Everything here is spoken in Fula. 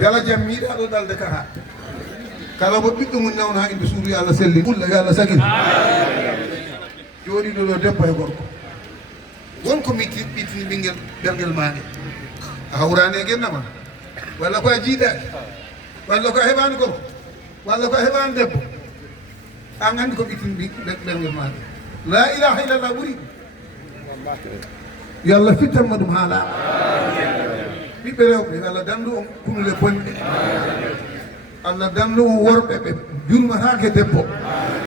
Yalla jam miiɗaɗo dalde kata kala mo ɓiɗɗo mum nawna inde suudu yo Allah selli ɓulla yo Allah sagin jooɗiɗo ɗo debbo e gorko wonko ɓittini ɓinguel ɓerguel maɗe a hawrani e guennama walla ko a jiiɗaki walla ko a heɓani gorko walla ko a heɓani debbo an andi ko ɓittini ɓerguel maɗe la ilaha illallah ɓuuri yo Allah fittanma ɗum ha laaɓa ɓiɓɓe rewɓe Allah dandu on kunule bonɗe Allah dandu on worɓe ɓe jurmatake debbo